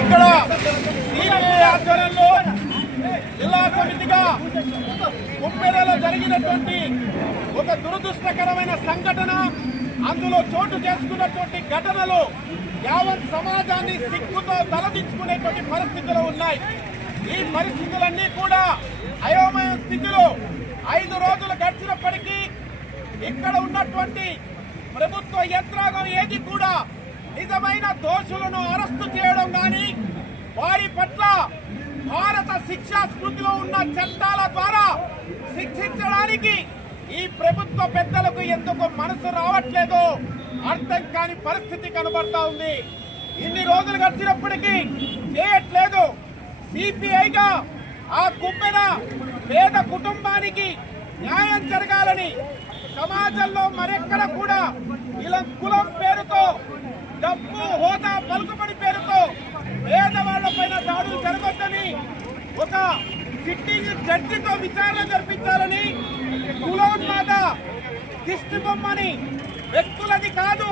ఇక్కడ ఆధ్వర్యంలో జిల్లా సమితిగా కుప్పెరలో జరిగినటువంటి ఒక దురదృష్టకరమైన సంఘటన, అందులో చోటు చేసుకున్నటువంటి ఘటనలు యావత్ సమాజాన్ని సిగ్గుతో తలదించుకునేటువంటి పరిస్థితులు ఉన్నాయి. ఈ పరిస్థితులన్నీ కూడా అయోమయ స్థితిలో 5 రోజులు గడిచినప్పటికీ ఇక్కడ ఉన్నటువంటి ప్రభుత్వ యంత్రాంగం ఏది కూడా నిజమైన దోషులను అరెస్టు చేయడం కానీ, వారి పట్ల భారత శిక్షా స్మృతిలో ఉన్న చట్టాల ద్వారా శిక్షించడానికి ఈ ప్రభుత్వ పెద్దలకు ఎందుకు మనసు రావట్లేదో అర్థం కాని పరిస్థితి కనబడతా ఉంది. ఇన్ని రోజులు గడిచినప్పటికీ చేయట్లేదు. సిపిఐగా ఆ కుమ్మెన పేద కుటుంబానికి న్యాయం జరగాలని, సమాజంలో మరెక్కడ కూడా ఇలా కులం పేరుతో, డబ్బు, హోదా, పలుకుబడి పేరుతో పేదవాళ్ల పైన దాడులు జరగొద్దని ఒక సిట్టింగ్ జడ్జితో విచారణ జరిపించాలని, కులోన్మాద దిష్టి బొమ్మని వ్యక్తులది కాదు,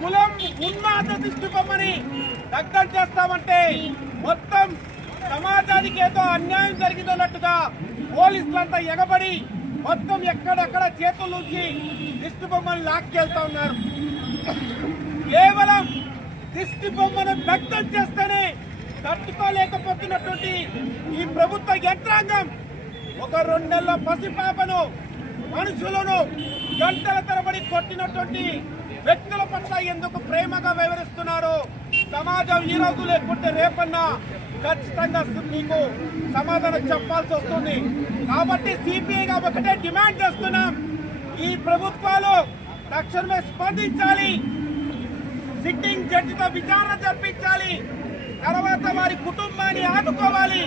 కులం ఉన్మాద దిష్టి బొమ్మని దగ్గర చేస్తామంటే మొత్తం సమాజానికి ఏదో అన్యాయం జరిగిందన్నట్టుగా పోలీసులంతా ఎగబడి మొత్తం ఎక్కడెక్కడ చేతుల నుంచి దిష్టి బొమ్మను లాక్కెళ్తా ఉన్నారు. కేవలం దిష్టి బొమ్మను వ్యక్తం చేస్తేనే తట్టుకోలేకపోతున్నటువంటి ఈ ప్రభుత్వ యంత్రాంగం ఒక 2 నెలల పసిపాపను, మనుషులను గంటల తరబడి కొట్టినటువంటి వ్యక్తుల పట్ల ఎందుకు ప్రేమగా వ్యవహరిస్తున్నారు? సమాజం ఈ రోజు లేకుంటే రేపన్నా ఖచ్చితంగా మీకు సమాధానం చెప్పాల్సి వస్తుంది. కాబట్టి సిపిఐగా ఒకటే డిమాండ్ చేస్తున్నాం, ఈ ప్రభుత్వాలు తక్షణమే స్పందించాలి, సిట్టింగ్ జడ్జితో విచారణ జరిపించాలి, తర్వాత వారి కుటుంబాన్ని ఆదుకోవాలి.